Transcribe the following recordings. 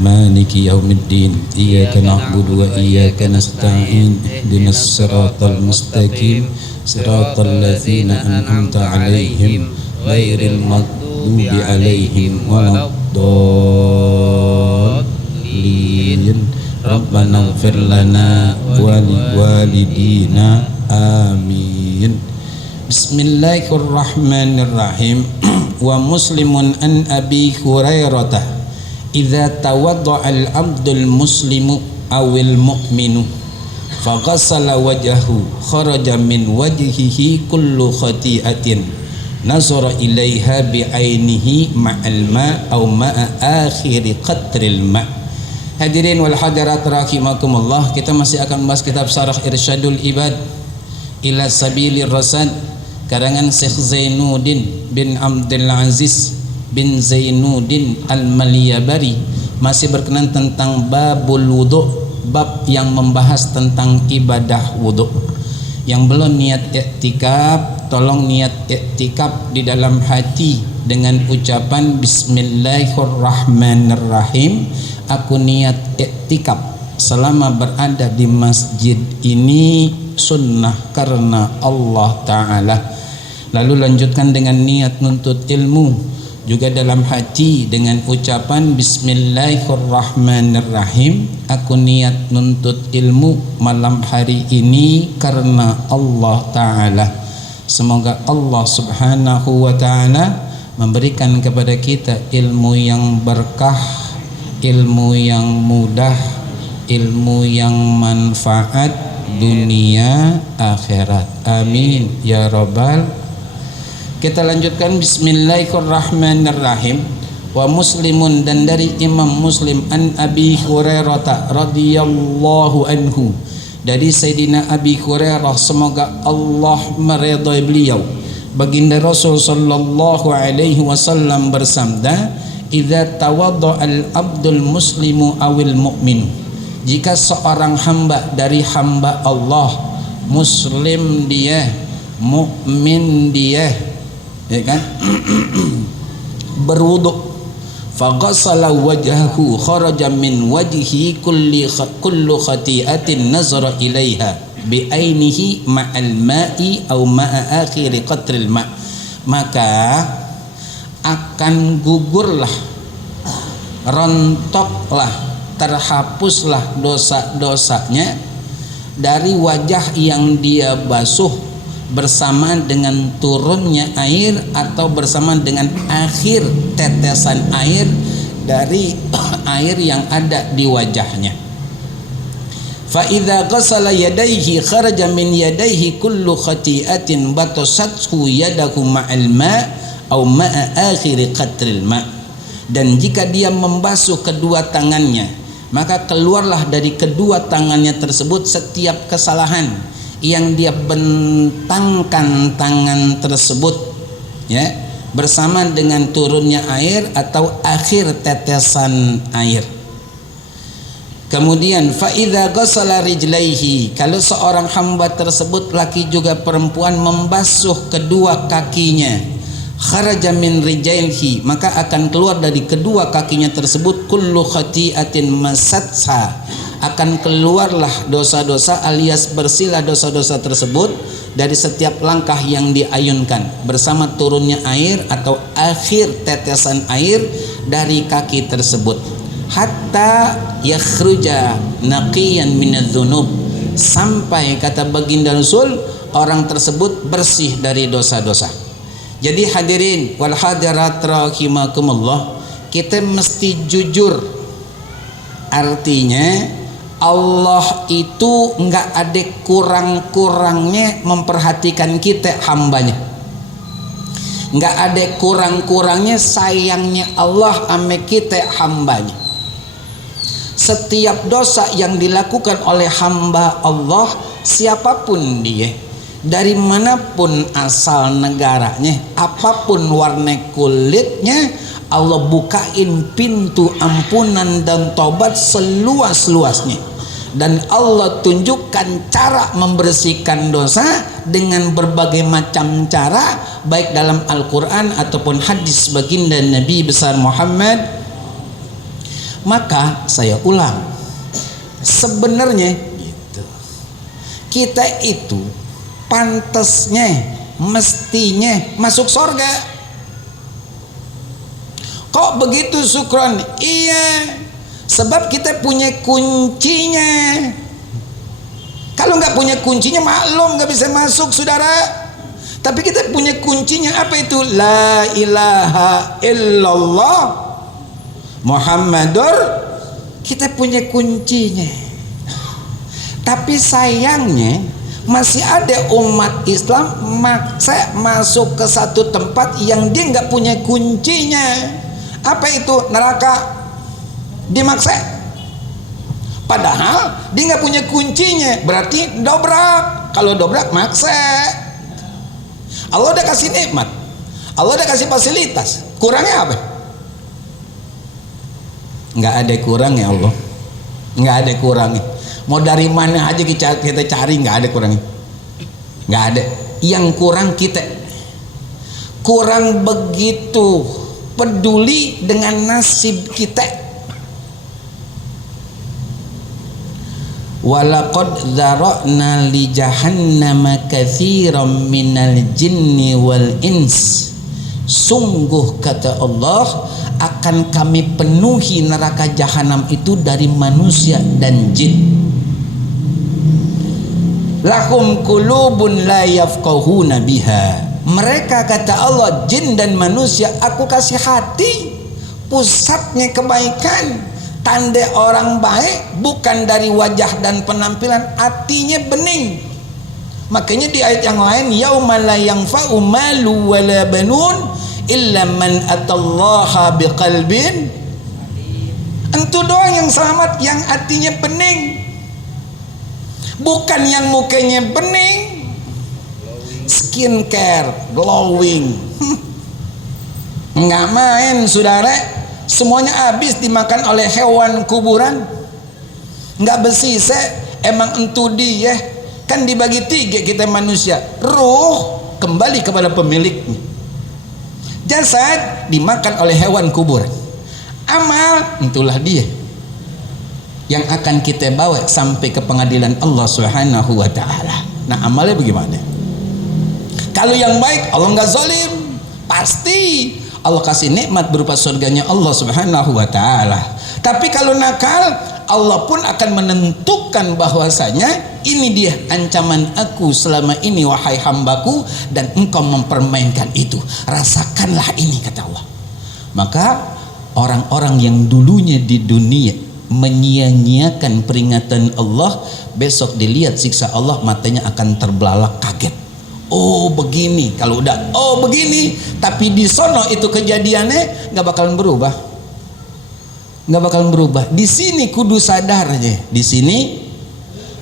مالك يوم الدين إياك نعبد وإياك نستعين اهدنا الصراط المستقيم صراط الذين أنعمت عليهم غير المغضوب عليهم ولا الضالين ربنا اغفر لنا ولوالدينا آمين. Bismillahirrahmanirrahim. Wa muslimun an Abi Hurairah idza tawadda'a al-'abdul muslimu awil mu'minu faghasala wajhahu kharaja min wajhihi kullu khati'atin nazara ilaiha bi'ainihi ma'al ma' aw ma'a akhiri qatril ma'. Hadirin wal hadirat rahimakumullah, kita masih akan membahas kitab Syarah Irsyadul Ibad ila Sabilir Rasyad karangan Syekh Zainuddin bin Abdul Aziz bin Zainuddin Al-Maliyabari, masih berkenan tentang babul wudu, bab yang membahas tentang ibadah wudu. Yang belum niat iktikaf, tolong niat iktikaf di dalam hati dengan ucapan Bismillahirrahmanirrahim. Aku niat iktikaf selama berada di masjid ini sunnah karena Allah Ta'ala. Lalu lanjutkan dengan niat nuntut ilmu juga dalam hati dengan ucapan Bismillahirrahmanirrahim. Aku niat nuntut ilmu malam hari ini karena Allah Ta'ala. Semoga Allah Subhanahu wa Ta'ala memberikan kepada kita ilmu yang berkah, ilmu yang mudah, ilmu yang manfaat dunia akhirat. Amin ya rabbal. Kita lanjutkan Bismillahirrahmanirrahim. Wa muslimun, dan dari Imam Muslim an Abi Hurairah radhiyallahu anhu, dari Sayyidina Abi Hurairah, semoga Allah meridai beliau, baginda Rasul sallallahu alaihi wasallam bersabda, idza tawadda al-abdul muslimu awil mu'min, jika seorang hamba dari hamba Allah, muslim dia, mukmin dia, ya kan, berwudu, faghasala wajhahu kharaja min wajhi kullu khati'atin nazara ilaiha bi'ainihi ma'al ma'i aw ma'a akhiri qatril ma', maka akan gugurlah, rontoklah, terhapuslah dosa-dosanya dari wajah yang dia basuh bersamaan dengan turunnya air atau bersamaan dengan akhir tetesan air dari air yang ada di wajahnya. Fa idza ghasala yadayhi kharaja min yadayhi kullu khati'atin batasathu yadahu ma'al ma' aw ma'a akhiri qatril ma', dan jika dia membasuh kedua tangannya, maka keluarlah dari kedua tangannya tersebut setiap kesalahan yang dia bentangkan tangan tersebut, ya, bersama dengan turunnya air atau akhir tetesan air. Kemudian fa idza ghasala rijlaihi, kalau seorang hamba tersebut, laki juga perempuan, membasuh kedua kakinya, kharaja min rijlaihi, maka akan keluar dari kedua kakinya tersebut kullu khati'atin masatha, akan keluarlah dosa-dosa alias bersihlah dosa-dosa tersebut dari setiap langkah yang diayunkan bersama turunnya air atau akhir tetesan air dari kaki tersebut, hatta yakhruja naqiyan minadz-dzunub, sampai kata baginda Rasul orang tersebut bersih dari dosa-dosa. Jadi hadirin wal hadirat rahimakumullah, kita mesti jujur. Artinya Allah itu enggak ada kurang-kurangnya memperhatikan kita hambanya, enggak ada kurang-kurangnya sayangnya Allah ame kita hambanya. Setiap dosa yang dilakukan oleh hamba Allah, siapapun dia, dari manapun asal negaranya, apapun warna kulitnya, Allah bukain pintu ampunan dan taubat seluas-luasnya. Dan Allah tunjukkan cara membersihkan dosa dengan berbagai macam cara, baik dalam Al-Quran ataupun hadis baginda Nabi besar Muhammad. Maka saya ulang, sebenarnya gitu, kita itu pantasnya, mestinya masuk surga. Kok begitu Sukron? Iya, sebab kita punya kuncinya. Kalau nggak punya kuncinya maklum nggak bisa masuk, saudara. Tapi kita punya kuncinya. Apa itu? La ilaha illallah Muhammadur. Kita punya kuncinya. Tapi sayangnya masih ada umat Islam maksa masuk ke satu tempat yang dia nggak punya kuncinya. Apa itu? Neraka. Dimaksa. Padahal dia nggak punya kuncinya. Berarti dobrak. Kalau dobrak maksa. Allah udah kasih nikmat, Allah udah kasih fasilitas. Kurangnya apa? Nggak ada kurangnya Allah. Nggak ada kurangnya. Mau dari mana aja kita cari, nggak ada kurangnya. Nggak ada. Yang kurang kita kurang begitu peduli dengan nasib kita. Walaqad dzara'na li jahannama katsiran minal jinni wal ins. Sungguh kata Allah, akan kami penuhi neraka jahanam itu dari manusia dan jin. Lahum qulubun la yafqahuna biha. Mereka kata Allah, jin dan manusia, aku kasih hati, pusatnya kebaikan. Tanda orang baik bukan dari wajah dan penampilan, hatinya bening. Makanya di ayat yang lain, yauma la yanfa'u malu wala banun illa man atallaha biqalbin. Entu doang yang selamat, yang hatinya bening, bukan yang mukanya bening. Skincare, glowing, nggak main saudara. Semuanya habis dimakan oleh hewan kuburan. Nggak bersisa. Emang entu dia kan dibagi tiga kita manusia. Ruh kembali kepada pemiliknya. Jasad dimakan oleh hewan kuburan. Amal itulah dia yang akan kita bawa sampai ke pengadilan Allah Subhanahu wa ta'ala. Nah, amalnya bagaimana? Kalau yang baik, Allah nggak zalim, pasti Allah kasih nikmat berupa surganya Allah Subhanahu wa ta'ala. Tapi kalau nakal, Allah pun akan menentukan bahwasanya ini dia ancaman aku selama ini wahai hambaku, dan engkau mempermainkan itu. Rasakanlah ini kata Allah. Maka orang-orang yang dulunya di dunia menyia-nyiakan peringatan Allah, besok dilihat siksa Allah, matanya akan terbelalak kaget. Oh begini, kalau udah oh begini, tapi di sono itu kejadiannya nggak bakalan berubah, nggak bakalan berubah. Di sini kudu sadar aja. Di sini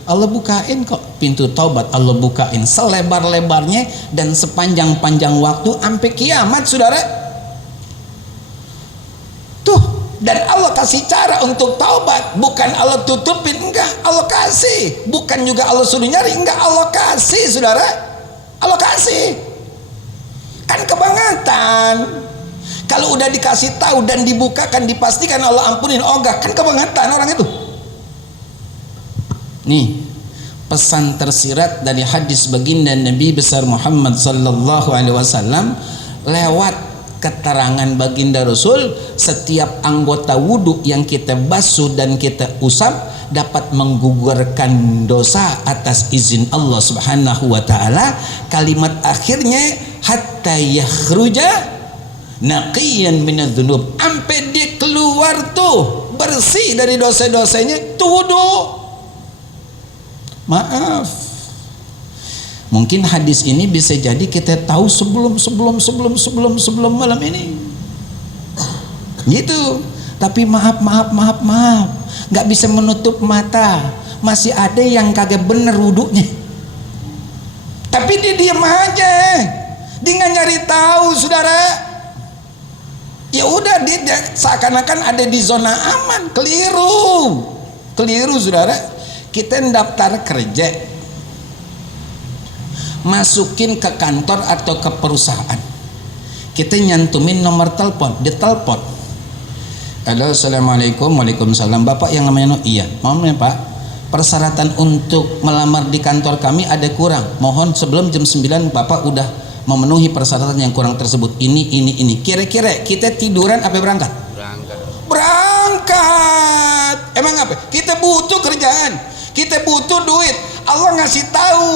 Allah bukain kok pintu taubat, Allah bukain selebar-lebarnya dan sepanjang-panjang waktu sampai kiamat, saudara. Tuh, dan Allah kasih cara untuk taubat, bukan Allah tutupin, enggak, Allah kasih. Bukan juga Allah suruh nyari, enggak, Allah kasih, saudara. Allah kasih. Kan kebangetan. Kalau udah dikasih tahu dan dibukakan, dipastikan Allah ampunin, ogah, kan kebangetan orang itu. Nih pesan tersirat dari hadis baginda Nabi besar Muhammad sallallahu alaihi wasallam lewat keterangan baginda Rasul, setiap anggota wudhu yang kita basuh dan kita usap dapat menggugurkan dosa atas izin Allah Subhanahu wa ta'ala. Kalimat akhirnya hatta yakhruja naqiyan minadz-dzunub, sampai dia keluar tuh bersih dari dosa-dosanya tuh wudu. Maaf, mungkin hadis ini bisa jadi kita tahu sebelum malam ini gitu. Tapi maaf, nggak bisa menutup mata. Masih ada yang kagak bener wudhunya, tapi dia diam aja, dia nggak nyari tahu, saudara. Ya udah, dia seakan-akan ada di zona aman. Keliru, saudara. Kita daftar kerja, masukin ke kantor atau ke perusahaan, kita nyantumin nomor telepon, ditelepon, Halo, assalamualaikum. Waalaikumsalam. Bapak yang namanya iya, mohon ya Pak, persyaratan untuk melamar di kantor kami ada kurang, mohon sebelum jam 9 Bapak udah memenuhi persyaratan yang kurang tersebut, ini. Kira-kira kita tiduran apa berangkat? Berangkat. Emang apa? Kita butuh kerjaan, kita butuh duit. Allah ngasih tahu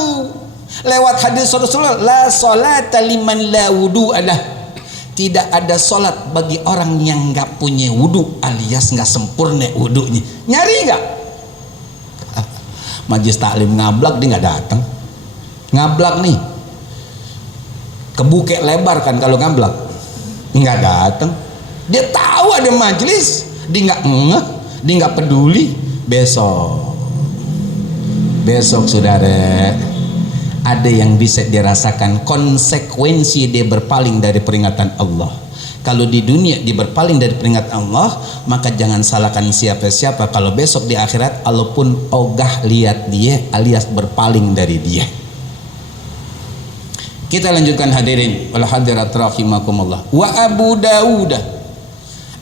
lewat hadis Rasulullah, la salata liman la wudu'alah. Tidak ada solat bagi orang yang nggak punya wudu, alias nggak sempurna wudunya. Nyari nggak? Majlis taklim ngablak dia nggak datang. Ngablak nih, kebuke lebar kan kalau ngablak, nggak datang. Dia tahu ada majlis, dia nggak ngeh, dia nggak peduli. Besok saudara, ada yang bisa dirasakan konsekuensi dia berpaling dari peringatan Allah. Kalau di dunia dia berpaling dari peringatan Allah, maka jangan salahkan siapa-siapa kalau besok di akhirat Allah pun ogah lihat dia alias berpaling dari dia. Kita lanjutkan hadirin wal hadirat rahimakumullah. Wa Abu Dawud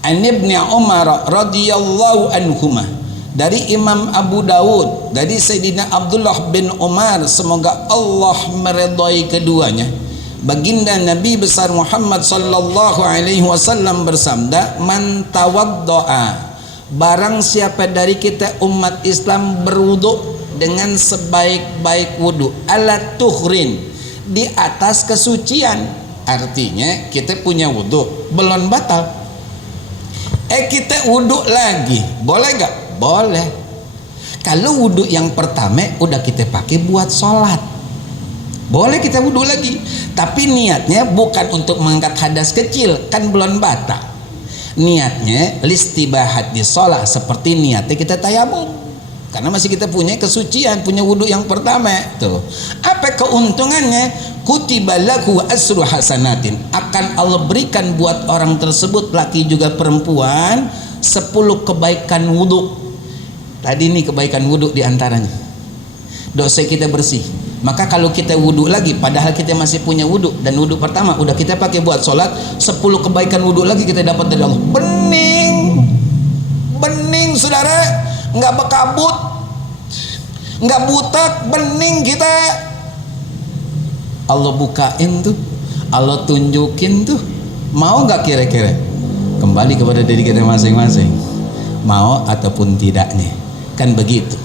an Ibnu Umar radhiyallahu anhuma, dari Imam Abu Dawud dari Sayyidina Abdullah bin Umar, semoga Allah meridhai keduanya, baginda Nabi besar Muhammad sallallahu alaihi wasallam bersabda, man tawaddoa, barang siapa dari kita umat Islam berwudu dengan sebaik-baik wudu, ala tuhrin, di atas kesucian. Artinya kita punya wudu belum batal, kita wudu lagi, boleh gak? Boleh. Kalau wudhu yang pertama udah kita pakai buat sholat, boleh kita wudhu lagi, tapi niatnya bukan untuk mengangkat hadas kecil, kan belum batal. Niatnya listibahat di sholat, seperti niatnya kita tayamum, karena masih kita punya kesucian, punya wudhu yang pertama tuh. Apa keuntungannya? Kutiba lahu asru hasanatin, akan Allah berikan buat orang tersebut, laki juga perempuan, 10 kebaikan wudhu. Tadi ini kebaikan wudhu diantaranya, dosa kita bersih. Maka kalau kita wudhu lagi, padahal kita masih punya wudhu, dan wudhu pertama udah kita pakai buat sholat, 10 kebaikan wudhu lagi kita dapat dari Allah. Bening saudara, nggak bekabut, nggak butak, bening kita. Allah bukain tuh, Allah tunjukin tuh. Mau nggak kira-kira? Kembali kepada diri kita masing-masing, mau ataupun tidaknya. Kan begitu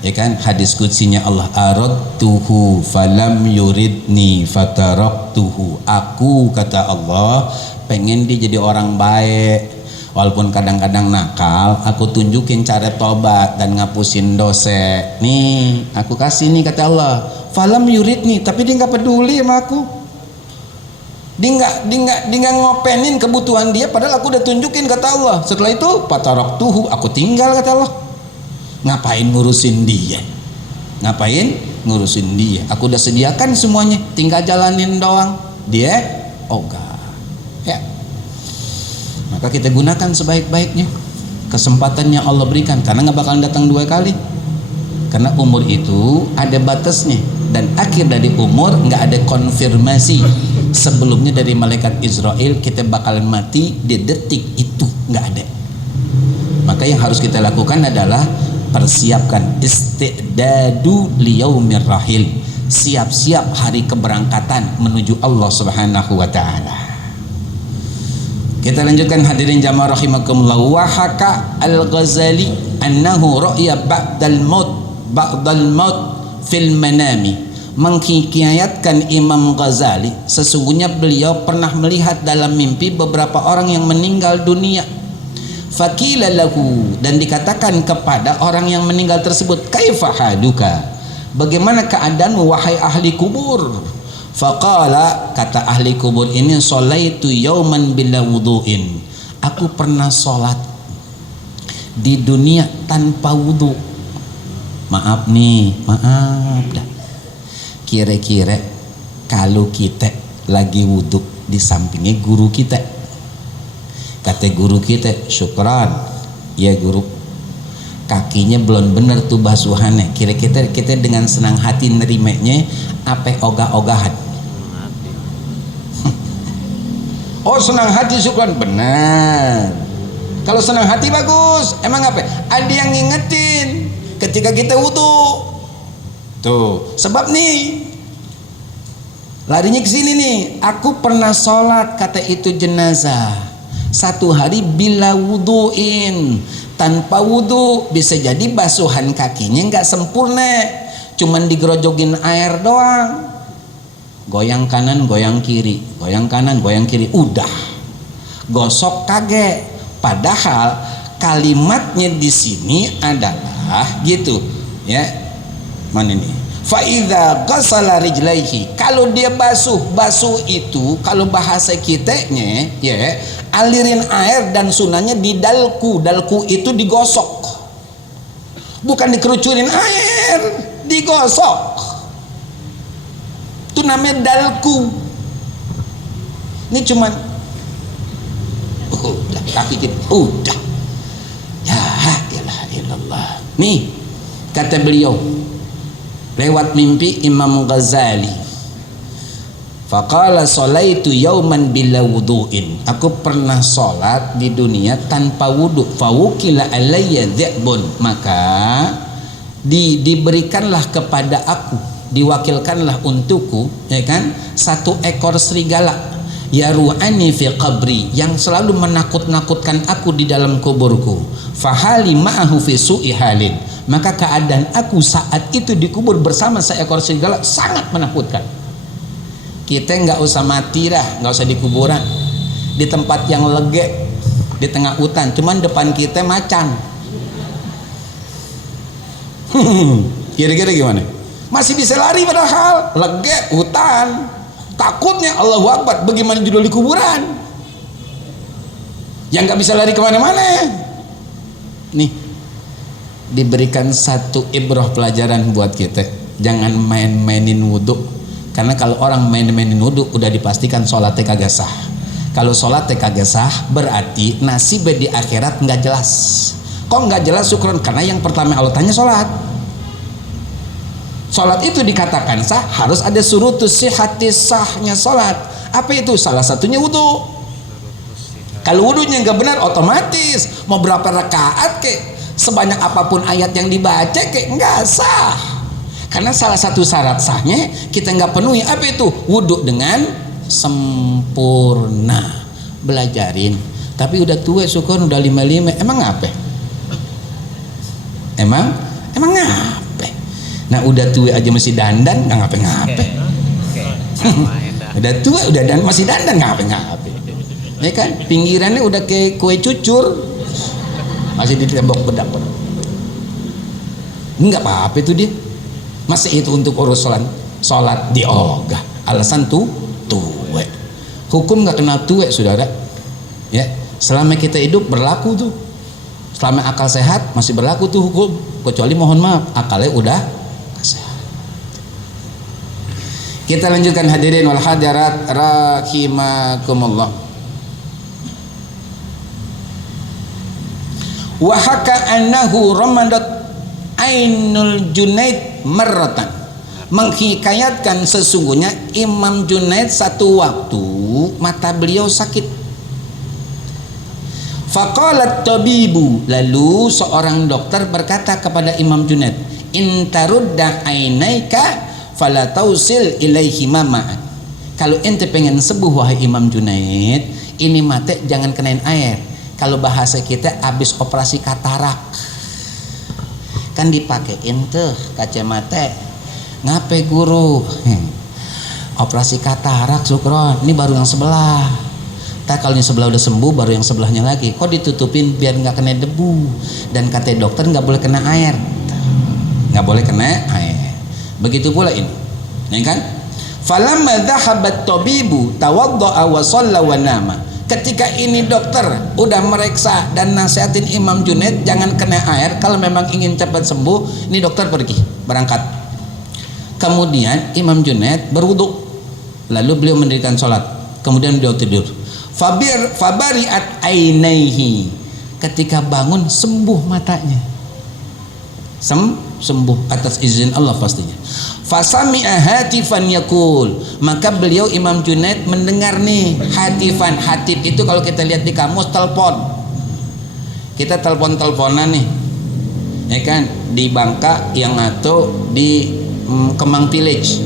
ya kan, hadis qudsinya Allah, aradtuhu falam yuridni fataraktuhu, aku kata Allah pengen dia jadi orang baik, walaupun kadang-kadang nakal, aku tunjukin cara tobat dan ngapusin dosa. Nih aku kasih nih kata Allah, falam yuridni, tapi dia nggak peduli sama aku, dia nggak ngopenin kebutuhan dia, padahal aku udah tunjukin kata Allah. Setelah itu fataraktuhu, aku tinggal kata Allah. Ngapain ngurusin dia? Aku udah sediakan semuanya, tinggal jalanin doang. Dia ogah ya. Maka kita gunakan sebaik-baiknya kesempatan yang Allah berikan, karena nggak bakalan datang 2 kali. Karena umur itu ada batasnya, dan akhir dari umur nggak ada konfirmasi sebelumnya dari malaikat Israel kita bakalan mati di detik itu, nggak ada. Maka yang harus kita lakukan adalah persiapkan istidadu liyaumir rahil, siap-siap hari keberangkatan menuju Allah Subhanahu wa taala. Kita lanjutkan hadirin jamaah rahimakumullah. Wa haka al-Ghazali annahu ra'ya ba'dal maut fil manami, menghikayatkan Imam Ghazali sesungguhnya beliau pernah melihat dalam mimpi beberapa orang yang meninggal dunia. Faqila lahu, dan dikatakan kepada orang yang meninggal tersebut, kaifa haluka, bagaimana keadaanmu wahai ahli kubur? Faqala, kata ahli kubur ini, sholaitu yauman bila wudu'in, aku pernah sholat di dunia tanpa wudu. Maaf dah, kira-kira kalau kita lagi wudu di sampingnya guru kita, kata guru kita, syukran ya guru, kakinya belum bener tuh basuhannya, kira-kira kita dengan senang hati nerimanya apa ogah-ogahan? Oh senang hati, syukran, benar. Kalau senang hati bagus. Emang apa? Ada yang ngingetin ketika kita wudu. Tuh, sebab nih larinya ke sini nih. Aku pernah sholat, kata itu jenazah, satu hari bila wuduin, tanpa wudu. Bisa jadi basuhan kakinya nggak sempurna, cuman digerojogin air doang. Goyang kanan, goyang kiri, goyang kanan, goyang kiri, udah gosok kagak. Padahal kalimatnya di sini adalah gitu, ya. Mana ini? Fa idza ghasala rijlaihi, kalau dia basuh itu kalau bahasa kitanya ya, alirin air dan sunahnya di dalku. Dalku itu digosok, bukan dikerucurin air, digosok. Itu namanya dalku. Ini cuman udah kaki kita udah, ya ilaha illallah. Nih kata beliau lewat mimpi Imam Ghazali, faqala sholaitu yauman bila wudu'in, aku pernah sholat di dunia tanpa wudu, fawukila alayya dhi'bun, maka diberikanlah kepada aku, diwakilkanlah untukku, ya kan, satu ekor serigala, yaru'ani fi qabri, yang selalu menakut-nakutkan aku di dalam kuburku, fahali ma'ahu fi su'i halin, maka keadaan aku saat itu dikubur bersama seekor serigala sangat menakutkan. Kita nggak usah mati dah, nggak usah di kuburan, di tempat yang lege, di tengah hutan, cuman depan kita macan. Kira-kira gimana? Masih bisa lari padahal lege hutan. Takutnya Allahu Akbar, bagaimana judul di kuburan yang nggak bisa lari kemana-mana. Nih diberikan satu ibrah pelajaran buat kita, jangan main-mainin wudhu. Karena kalau orang main-mainin wudhu udah dipastikan sholatnya kagak sah. Kalau sholatnya kagak sah berarti nasibnya di akhirat nggak jelas. Kok nggak jelas? Syukron, karena yang pertama Allah tanya sholat. Sholat itu dikatakan sah harus ada surutus sihati, sahnya sholat. Apa itu? Salah satunya wudhu. Kalau wudhunya nggak benar, otomatis mau berapa rakaat kek, sebanyak apapun ayat yang dibaca kek, nggak sah. Karena salah satu syarat sahnya kita nggak penuhi. Apa itu? Wudhu dengan sempurna. Belajarin. Tapi udah tua, syukur udah 55. Emang apa? Emang ngapa? Nah udah tua aja masih dandan, nggak ngape-ngape. Udah tua udah masih dandan, ngape-ngape. Ya kan? Pinggirannya udah kayak kue cucur, masih ditembok bedak. Nggak apa-apa itu dia. Masih itu untuk urusan sholat diogah. Alasan tua. Hukum nggak kenal tua, saudara. Ya, selama kita hidup berlaku tuh. Selama akal sehat masih berlaku tuh hukum. Kecuali mohon maaf, akalnya udah sehat. Kita lanjutkan hadirin wal hadirat rahimakumullah. Wa haka annahu ramadat ainul Junaid marratan, menghikayatkan sesungguhnya Imam Junaid satu waktu mata beliau sakit. Faqalat tabibu, lalu seorang dokter berkata kepada Imam Junaid, intarudda ainaika fala tausil ilaihi ma'an. Kalau ente pengen sembuh wahai Imam Junaid, ini mate jangan kenain air. Kalau bahasa kita habis operasi katarak kan dipakein tuh kacamata. Ngape guru? Operasi katarak, syukron. Ini baru yang sebelah. Tak kalau yang sebelah udah sembuh, baru yang sebelahnya lagi. Kok ditutupin biar nggak kena debu? Dan kata dokter nggak boleh kena air, nggak boleh kena air. Begitu pula ini, ya kan? Falamma dhahabat tabibu tawadda'a wa shalla wa nama. Ketika ini dokter udah meriksa dan nasihatin Imam Junaid jangan kena air, kalau memang ingin cepat sembuh, ini dokter pergi berangkat. Kemudian Imam Junaid berwudu, lalu beliau mendirikan sholat, kemudian beliau tidur. Fabariat ainaihi, ketika bangun sembuh matanya, sembuh atas izin Allah pastinya. Fasami'a hatifan yakul, maka beliau Imam Junaid mendengar nih hatifan. Hatif itu kalau kita lihat di kamus telepon. Kita telepon-teleponan nih, ya kan, di Bangka yang atau di Kemang Village.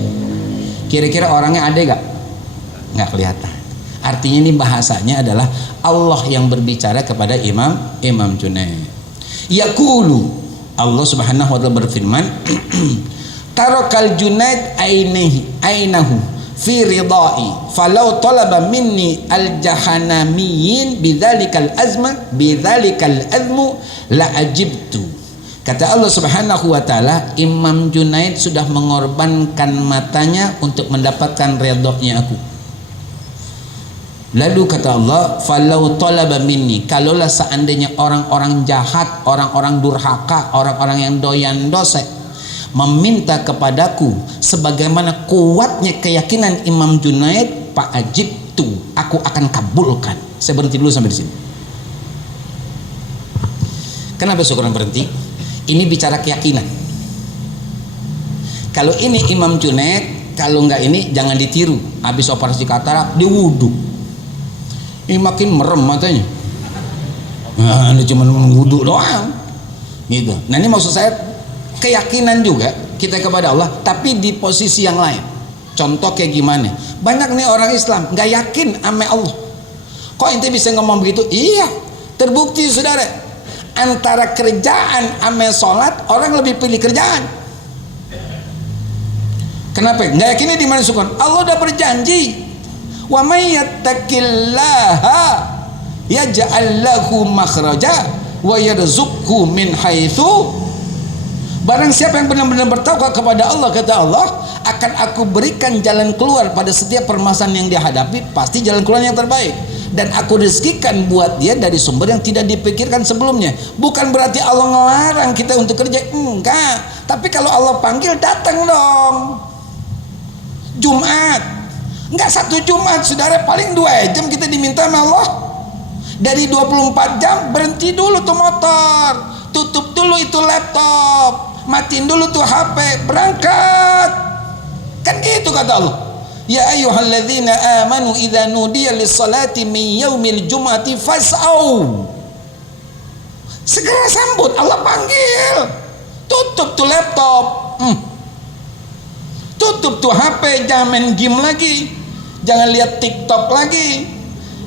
Kira-kira orangnya ada gak? Nggak kelihatan. Artinya ini bahasanya adalah Allah yang berbicara kepada Imam Junaid. Yaqulu, Allah Subhanahu wa taala berfirman, tarakal Junaid ainahu fi ridai falau talaba minni al-jahanamiyin bidzalikal azmu la ajibtu. Kata Allah Subhanahu wa taala, Imam Junaid sudah mengorbankan matanya untuk mendapatkan redha-Nya aku. Lalu kata Allah, falau talaba minni, kalaulah seandainya orang-orang jahat, orang-orang durhaka, orang-orang yang doyan dosa meminta kepadaku sebagaimana kuatnya keyakinan Imam Junaid, Pak Ajib tu, aku akan kabulkan. Saya berhenti dulu sampai di sini. Kenapa seorang berhenti? Ini bicara keyakinan. Kalau ini Imam Junaid, kalau enggak ini jangan ditiru. Habis operasi katarak dia wudhu, ini makin merem matanya. Nah, ini cuma wudhu doang gitu. Nah ini maksud saya keyakinan juga kita kepada Allah, tapi di posisi yang lain. Contoh kayak gimana? Banyak nih orang Islam nggak yakin sama Allah. Kok ente bisa ngomong begitu? Iya, terbukti saudara, antara kerjaan sama sholat orang lebih pilih kerjaan. Kenapa? Nggak yakinnya di mana sukun? Allah udah berjanji, wa may yattaqillaha yaj'al lahu makhraja wa yarzuqhu min haitsu. Barang siapa yang benar-benar bertakwa kepada Allah, kata Allah, akan aku berikan jalan keluar pada setiap permasalahan yang dia hadapi, pasti jalan keluar yang terbaik. Dan aku rezekikan buat dia dari sumber yang tidak dipikirkan sebelumnya. Bukan berarti Allah ngelarang kita untuk kerja, enggak. Tapi kalau Allah panggil, datang dong. Jumat, enggak 1 Jumat saudara, paling 2 jam kita diminta sama Allah. Dari 24 jam berhenti dulu tuh motor, tutup dulu itu laptop, matiin dulu tuh HP, berangkat. Kan gitu kata Allah. Ya ayyuhalladzina amanu idza nudiya lis-salati min yaumil jum'ati fas'au. Segera sambut, Allah panggil. Tutup tuh laptop, tutup tuh HP, jangan main game lagi, jangan lihat TikTok lagi,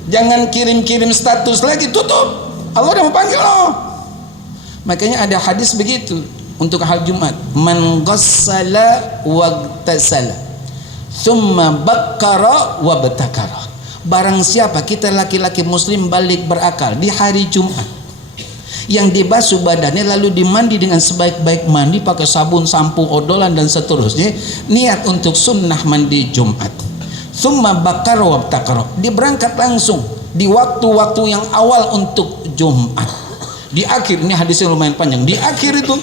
jangan kirim-kirim status lagi, tutup. Allah udah mau panggil loh. Makanya ada hadis begitu untuk hal Jumat, man ghassala wagtasala thumma bakkara wa batakara. Barang siapa kita laki-laki muslim balik berakal di hari Jumat, yang dibasuh badannya lalu dimandi dengan sebaik-baik mandi pakai sabun, sampo, odolan dan seterusnya, niat untuk sunnah mandi Jumat, thumma bakkara wa batakara, dia berangkat langsung di waktu-waktu yang awal untuk Jumat. Di akhir, ini hadisnya lumayan panjang, di akhir itu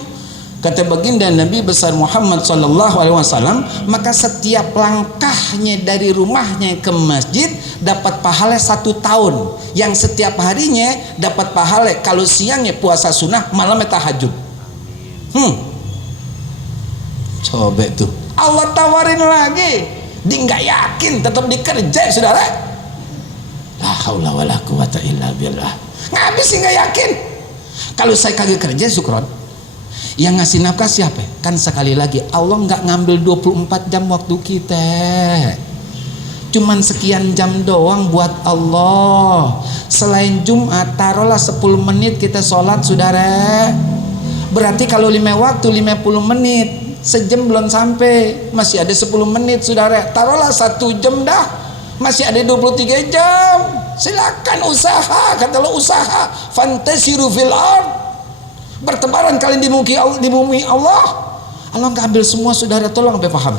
kata baginda Nabi besar Muhammad sallallahu alaihi wasallam, maka setiap langkahnya dari rumahnya ke masjid dapat pahala 1 tahun, yang setiap harinya dapat pahala, kalau siangnya puasa sunnah, malamnya tahajud. Coba tuh, Allah tawarin lagi, dia nggak yakin, tetap dikerja saudara. La haula wala quwata illa billah. Ngabis sih nggak yakin. Kalau saya kagak kerja, syukron. Yang ngasih nafkah siapa? Kan sekali lagi Allah nggak ngambil 24 jam waktu kita, cuman sekian jam doang buat Allah. Selain Jumat, taruhlah 10 menit kita sholat saudara, berarti kalau 5 waktu 50 menit, sejam belum sampai, masih ada 10 menit saudara. Taruhlah 1 jam dah, masih ada 23 jam. Silakan usaha, kata Allah, usaha fantasiru fil ard, bertebaran kalian di bumi Allah. Allah nggak ambil semua saudara, tolong sampai pahami.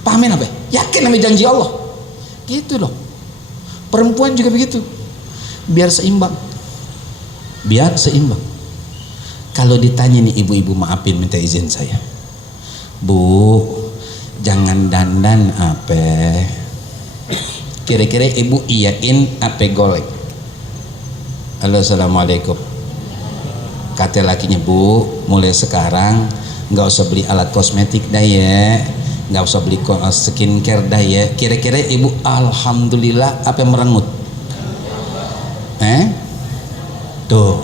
Pahamin apa? Yakin sama janji Allah. Gitu loh. Perempuan juga begitu. Biar seimbang. Biar seimbang. Kalau ditanya nih ibu-ibu, maafin minta izin saya, Bu, jangan dandan apa? Kira-kira ibu iyain apa golek? Halo, assalamualaikum. Kata lakinya, Bu, mulai sekarang nggak usah beli alat kosmetik dah ya, nggak usah beli skincare dah ya. Kira-kira ibu alhamdulillah apa merengut? Tuh.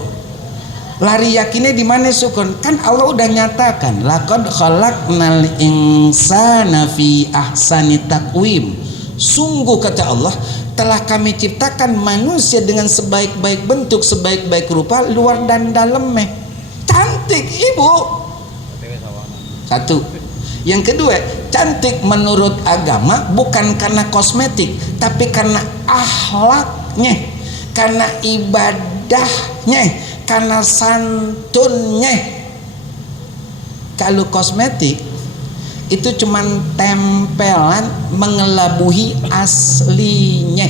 Lari yakinnya di mana Sukun? Kan Allah udah nyatakan, laqad khalaqnal insana fi ahsani taqwim. Sungguh kata Allah, telah kami ciptakan manusia dengan sebaik-baik bentuk, sebaik-baik rupa, luar dan dalamnya. Cantik ibu. Satu. Yang kedua, cantik menurut agama bukan karena kosmetik, tapi karena akhlaknya, karena ibadahnya, karena santunnya. Kalau kosmetik itu cuman tempelan mengelabuhi aslinya.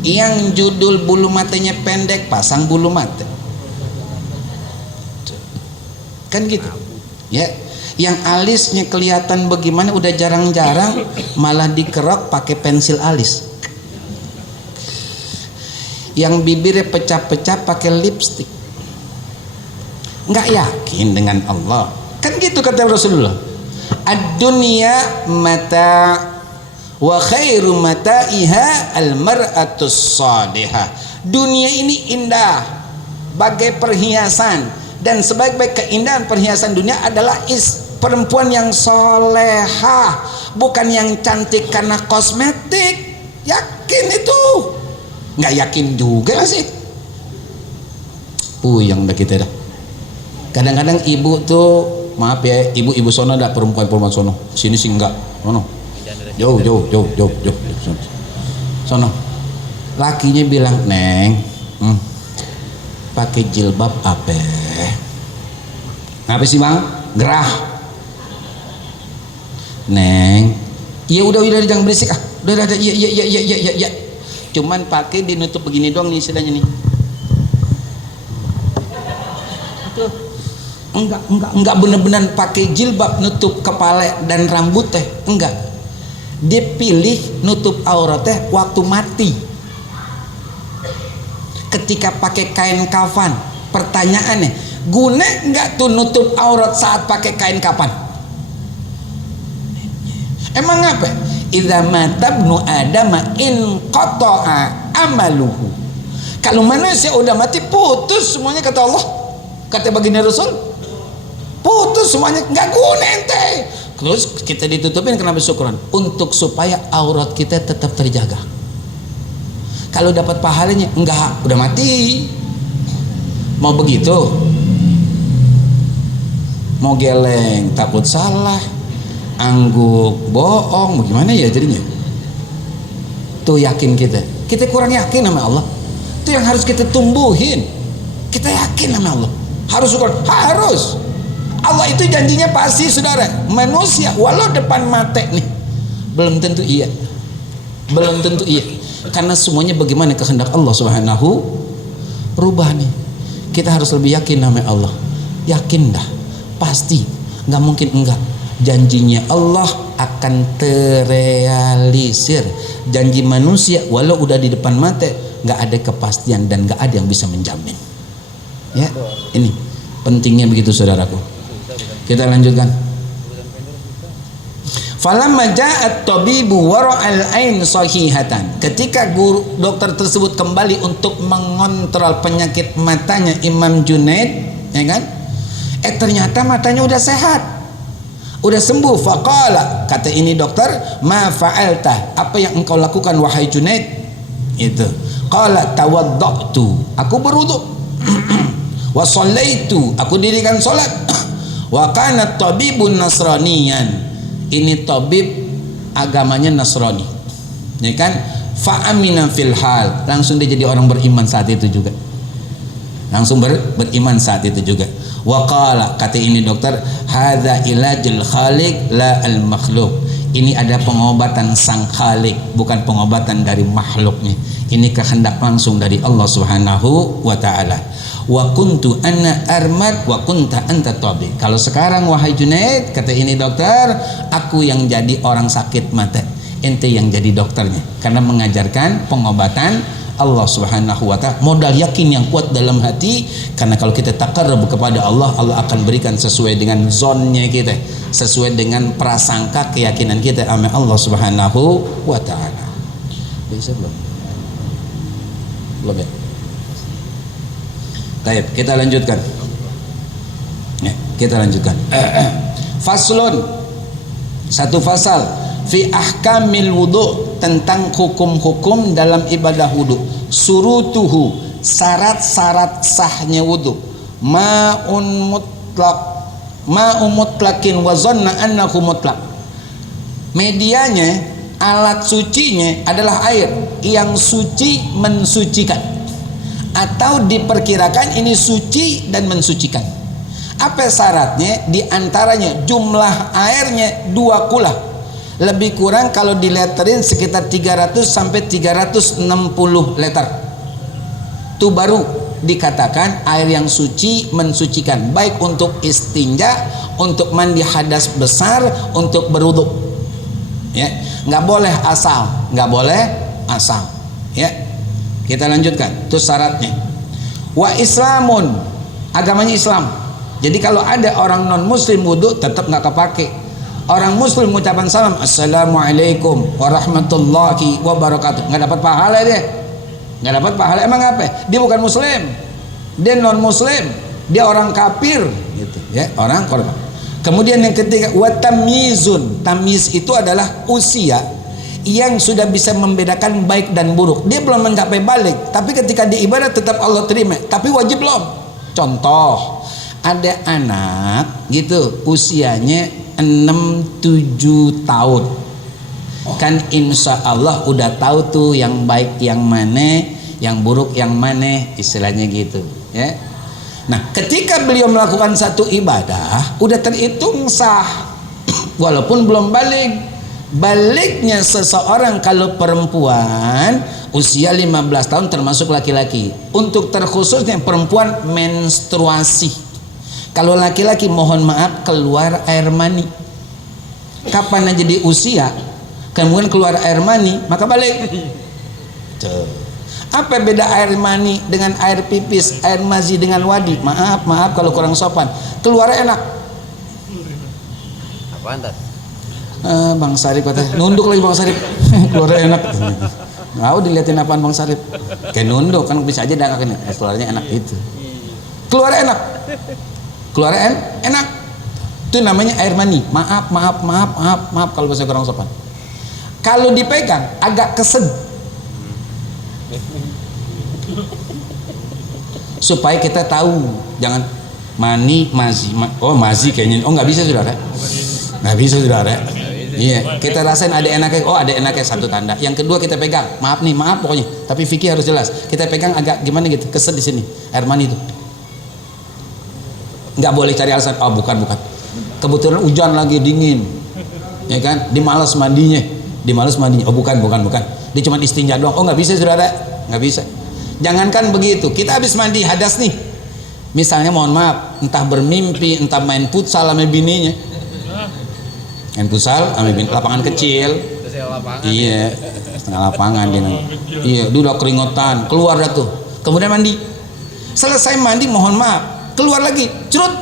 Yang judul bulu matanya pendek pasang bulu mata, kan gitu ya. Yang alisnya kelihatan bagaimana udah jarang-jarang malah dikerok pakai pensil alis. Yang bibirnya pecah-pecah pakai lipstik. Nggak yakin dengan Allah, kan gitu kata Rasulullah. Ad-dunya mata wa khairu mata'iha al-mar'atus salihah. Dunia ini indah bagai perhiasan, dan sebaik-baik keindahan perhiasan dunia adalah perempuan yang solehah, bukan yang cantik karena kosmetik. Yakin itu? Nggak yakin juga sih. Yang udah kita dah. Kadang-kadang ibu tuh, maaf ya, ibu-ibu sono ada perempuan-perempuan sono. Sini sih enggak. Sono. Jauh. Sono. Lakinya bilang, "Neng, pakai jilbab apa?" Apa sih bang? Gerah. Neng, iya udah jangan berisik ah. Udah iya. Cuman pakai dinutup begini doang nih istilahnya nih. Tuh. Enggak bener-bener pakai jilbab nutup kepala dan rambut teh, enggak. Dia pilih nutup aurat teh waktu mati. Ketika pakai kain kafan, pertanyaannya, guna enggak tuh nutup aurat saat pakai kain kafan? Emang apa? Idza mata ibnu adama in qata'a amaluhu. Kalau manusia udah mati putus semuanya kata Allah. Kata baginda Rasul, putus semuanya, nggak guna ente. Terus kita ditutupin kenapa syukuran? Untuk supaya aurat kita tetap terjaga. Kalau dapat pahalanya, enggak, udah mati. Mau begitu? Mau geleng takut salah, angguk bohong, gimana ya jadinya? Tuh yakin kita kurang yakin sama Allah. Itu yang harus kita tumbuhin. Kita yakin sama Allah, harus syukur, harus. Allah itu janjinya pasti saudara. Manusia walau depan mata nih belum tentu iya, karena semuanya bagaimana kehendak Allah Subhanahu rubah nih. Kita harus lebih yakin sama Allah. Yakin dah, pasti, nggak mungkin enggak. Janjinya Allah akan terrealisir. Janji manusia walau udah di depan mata nggak ada kepastian dan nggak ada yang bisa menjamin. Ya, ini pentingnya begitu saudaraku. Kita lanjutkan. Falamma ja'at tabibu wara'al ain sahihatan. Ketika guru dokter tersebut kembali untuk mengontrol penyakit matanya Imam Junaid, ya kan? Ternyata matanya udah sehat, udah sembuh. Faqala, kata ini dokter, ma fa'alta, apa yang engkau lakukan wahai Junaid? Itu. Qala tawaddatu, aku berwudu. Wa shallaitu, aku dirikan salat. Wa kana tabibun nasraniyan, ini tabib agamanya Nasrani, ya kan? Fa'amina fil hal, langsung dia jadi orang beriman saat itu juga, langsung beriman saat itu juga. Wa qala, kata ini dokter, hadza ilajul khaliq la al makhluk, ini ada pengobatan sang khalik, bukan pengobatan dari makhluknya. Ini kehendak langsung dari Allah Subhanahu wa ta'ala. Wa kuntu anna armad wa kunta anta tabib. Kalau sekarang wahai Junaid, kata ini dokter, aku yang jadi orang sakit mata, ente yang jadi dokternya, karena mengajarkan pengobatan Allah Subhanahu wa ta'ala. Modal yakin yang kuat dalam hati, karena kalau kita taqarrub kepada Allah, Allah akan berikan sesuai dengan zonnya kita, sesuai dengan prasangka keyakinan kita sama Allah Subhanahu wa ta'ala. Bisa belum? Belum ya? Baik, kita lanjutkan. Ya, kita lanjutkan. Faslun, satu fasal fi ahkamil wudu, tentang hukum-hukum dalam ibadah wudu. Surutuhu, syarat-syarat sahnya wudu. Ma'un mutlakin wa zanna annahu mutlak. Medianya, alat sucinya adalah air yang suci mensucikan, atau diperkirakan ini suci dan mensucikan. Apa syaratnya? Di antaranya jumlah airnya 2 kula, lebih kurang kalau dileterin sekitar 300 sampai 360 liter. Itu baru dikatakan air yang suci mensucikan, baik untuk istinja, untuk mandi hadas besar, untuk berwudu. Ya, nggak boleh asal, nggak boleh asal. Ya. Kita lanjutkan, itu syaratnya. Wa islamun, agamanya Islam. Jadi kalau ada orang non muslim wudu tetap nggak kepake. Orang muslim mengucapkan salam, assalamualaikum warahmatullahi wabarakatuh, nggak dapat pahala dia, nggak dapat pahala. Emang apa? Dia bukan muslim, dia non muslim, dia orang kafir, gitu. Ya, orang korban. Kemudian yang ketiga, wa tamyizun. Tamyiz itu adalah usia yang sudah bisa membedakan baik dan buruk. Dia belum mencapai balik, tapi ketika di ibadah tetap Allah terima, tapi wajib belum. Contoh, ada anak gitu usianya 6-7 tahun, kan insya Allah udah tahu tuh yang baik yang mana, yang buruk yang mana, istilahnya gitu ya. Nah, ketika beliau melakukan satu ibadah udah terhitung sah walaupun belum balik. Baliknya seseorang kalau perempuan usia 15 tahun termasuk laki-laki. Untuk terkhususnya perempuan menstruasi. Kalau laki-laki mohon maaf keluar air mani. Kapan aja di usia kemudian keluar air mani maka balik. Tuh. Apa beda air mani dengan air pipis, air mazi dengan wadi? Maaf kalau kurang sopan. Keluar enak. Apaan tadi? Bang Sarip katanya nunduk lagi Bang Sarip. Keluar enak. Mau diliatin apaan Bang Sarip? Kayak nunduk kan bisa aja dangak ini. Keluarnya enak itu. Keluar enak. Keluar enak. Itu namanya air mani. Maaf kalau bahasa kurang sopan. Kalau dipegang agak kesed. Supaya kita tahu, jangan mani mazi. Oh mazi kayaknya. Oh nggak bisa saudara. Nggak bisa saudara. Iya, kita rasain ada enaknya. Oh ada enaknya, satu tanda. Yang kedua kita pegang. Maaf pokoknya. Tapi fikih harus jelas. Kita pegang agak gimana gitu, kesed di sini. Air mani itu. Nggak boleh cari alasan. Oh bukan. Kebetulan hujan lagi dingin, ya kan? Dimalas mandinya. Oh bukan. Dia cuma istinja doang. Oh nggak bisa saudara. Nggak bisa. Jangankan begitu. Kita habis mandi hadas nih. Misalnya mohon maaf, entah bermimpi, entah main futsal sama bininya. Main futsal sama lapangan kecil. Iya, setengah lapangan dia. Iya, dia udah keringetan, keluar dah tuh. Kemudian mandi. Selesai mandi mohon maaf, keluar lagi, curut.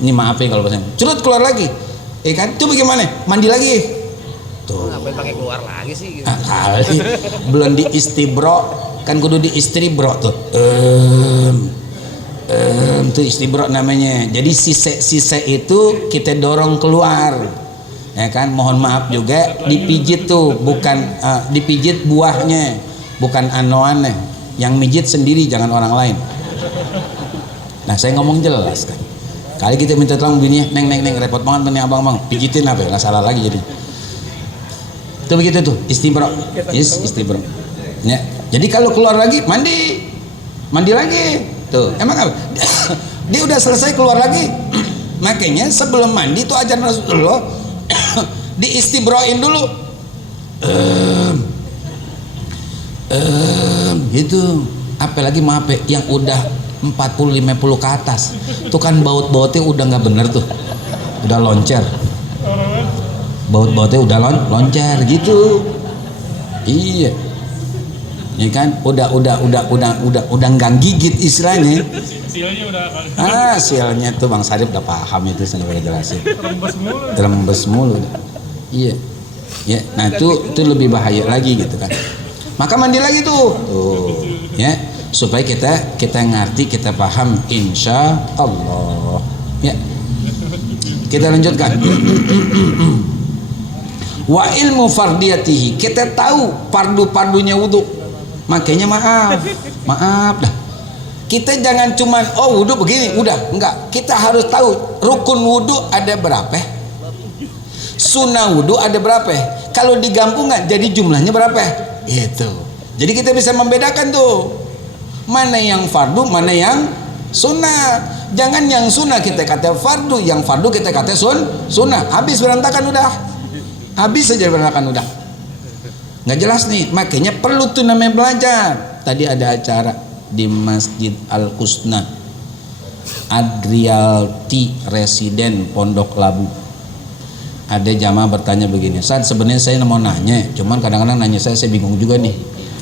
Ini maaf ya kalau bahasa. Curut keluar lagi. Kan? Itu bagaimana? Mandi lagi. Tuh. Ngapain pakai keluar lagi sih gitu. Kali belum di istibro, kan kudu di istibro tuh. Itu istibro namanya. Jadi sisa itu kita dorong keluar, ya kan? Mohon maaf juga dipijit tuh, bukan dipijit buahnya, bukan anoannya. Yang mijit sendiri, jangan orang lain. Nah saya ngomong jelas kan. Kali kita minta tolong bininya, neng repot banget nih abang pijitin apa ya? Lah salah lagi jadi. Itu begitu tuh istibro, istibro. Ya. Jadi kalau keluar lagi mandi lagi. Tuh, emang apa? Dia udah selesai keluar lagi. Makanya sebelum mandi tuh ajaran Rasulullah diistibroin dulu. Gitu. Apalagi maaf yang udah 40-50 ke atas. Tuh kan baut-bautnya udah nggak bener tuh. Udah loncer. Baut-bautnya udah loncer gitu. Iya. Ya kan udah nggak gigit istilahnya. Sialnya tuh Bang Sarip udah paham itu, saya udah jelasin. Rembes mulu. Iya. Ya, nah itu lebih bahaya lagi gitu kan. Maka mandi lagi tuh. Ya. supaya kita ngerti, kita paham insya Allah. Ya, kita lanjutkan. Wa ilmu fardiyatihi, kita tahu fardu-fardunya wudu. Makanya maaf dah. Kita jangan cuman wudu begini, udah, enggak. Kita harus tahu rukun wudu ada berapa, sunnah wudu ada berapa. Kalau digabungkan jadi jumlahnya berapa? Itu. Jadi kita bisa membedakan tuh mana yang fardu, mana yang sunnah. Jangan yang sunnah kita kata fardu, yang fardu kita kata sunnah. Habis berantakan udah. Habis saja berantakan udah. Nggak jelas nih. Makanya perlu tuh namanya belajar. Tadi ada acara di Masjid Al-Husna, Adrialti Residen Pondok Labu. Ada jamaah bertanya begini, Ustaz, sebenarnya saya mau nanya, cuman kadang-kadang nanya saya bingung juga nih.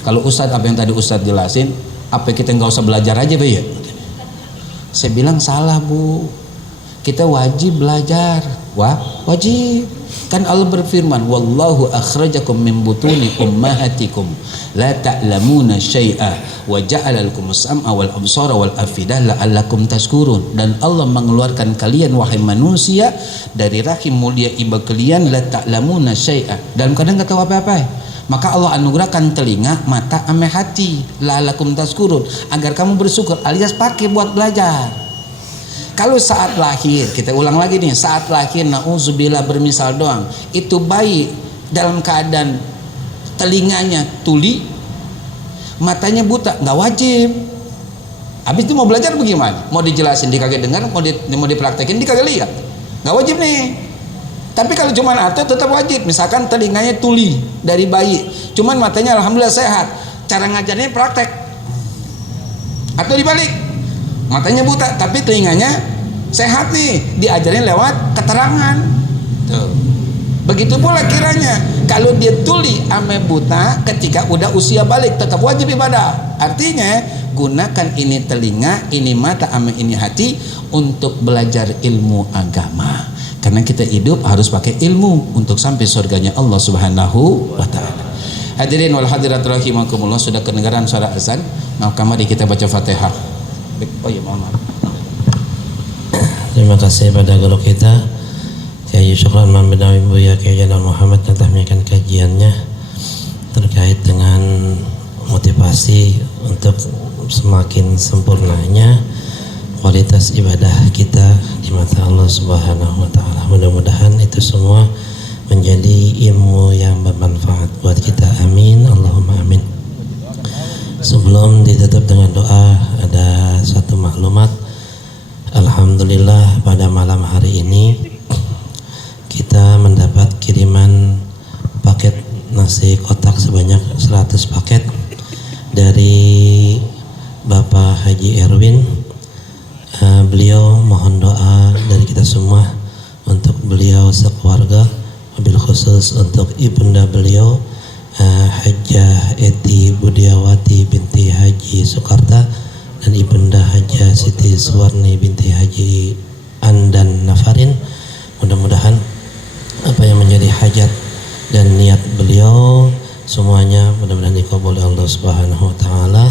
Kalau Ustaz apa yang tadi Ustaz jelasin, apa kita nggak usah belajar aja, Bay? Saya bilang salah, Bu. Kita wajib belajar. Wajib. Kan Allah berfirman, wallahu akhrajakum min butuni ummahatikum la ta'lamuna syai'a wa ja'ala lakum as-sam'a wal absara wal afidah la'allakum tashkurun. Dan Allah mengeluarkan kalian wahai manusia dari rahim mulia ibu kalian la ta'lamuna syai'a, dalam keadaan enggak tahu apa-apa. Maka Allah anugerahkan telinga, mata, ame hati la'allakum tashkurun, agar kamu bersyukur alias pakai buat belajar. Kalau saat lahir, kita ulang lagi nih, saat lahir na'udzubillah bermisal doang, itu bayi dalam keadaan telinganya tuli, matanya buta, nggak wajib. Habis itu mau belajar bagaimana? Mau dijelasin dikagak dengar, mau dipraktekin dikagak lihat, nggak wajib nih. Tapi kalau cuma atau tetap wajib. Misalkan telinganya tuli dari bayi, cuman matanya alhamdulillah sehat, cara ngajarnya praktek. Atau dibalik, matanya buta tapi telinganya sehat nih, diajarin lewat keterangan. Tuh. Begitu pula kiranya kalau dia tuli ame buta, ketika udah usia balik tetap wajib ibadah. Artinya gunakan ini telinga, ini mata, ame ini hati untuk belajar ilmu agama. Karena kita hidup harus pakai ilmu untuk sampai surganya Allah Subhanahu wa taala. Hadirin wal hadirat rahimakumullah, sudah kedengaran suara azan, maka mari kita baca Fatihah. Oh ya, mohon maaf. Terima kasih pada guru kita Kiai Syukran Muhammad Nawawi Buya Kiai Jainal Muhammad yang telah menyampaikan kajiannya terkait dengan motivasi untuk semakin sempurnanya kualitas ibadah kita di mata Allah Subhanahu wa taala. Mudah-mudahan itu semua menjadi ilmu yang bermanfaat buat kita. Amin, Allahumma amin. Sebelum ditutup dengan doa, ada satu maklumat. Alhamdulillah pada malam hari ini kita mendapat kiriman paket nasi kotak sebanyak 100 paket dari Bapak Haji Erwin. Beliau mohon doa dari kita semua untuk beliau sekeluarga, wabil khusus untuk ibunda beliau Hajjah Eti Budiawati binti Haji Soekarta dan ibunda Hajjah Siti Suwarni binti Haji Andan Nafarin. Mudah-mudahan apa yang menjadi hajat dan niat beliau semuanya mudah-mudahan dikabul oleh Allah Subhanahu wa taala.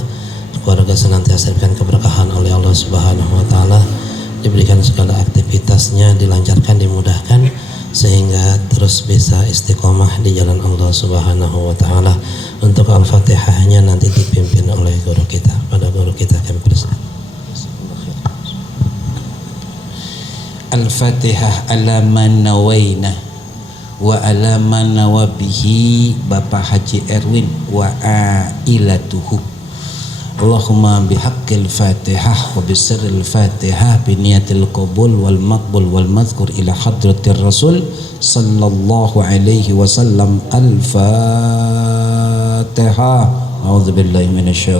Keluarga senantiasa diberikan keberkahan oleh Allah Subhanahu wa taala, diberikan segala aktivitasnya dilancarkan, dimudahkan sehingga terus bisa istiqomah di jalan Allah Subhanahu wa taala. Untuk Al-Fatihahnya nanti dipimpin oleh guru kita. Pada guru kita kami persilakan. Al-Fatihah ala man nawaina wa ala man nawabihi Bapak Haji Erwin wa ailatuhu. Allahumma bihaqqil Fatihah wa bisirril Fatihah bi niyatil qabul wal maqbul wal madhkur ila hadratir Rasul sallallahu alaihi wasallam. Al-Fatihah. A'udzubillahi minasyaitonir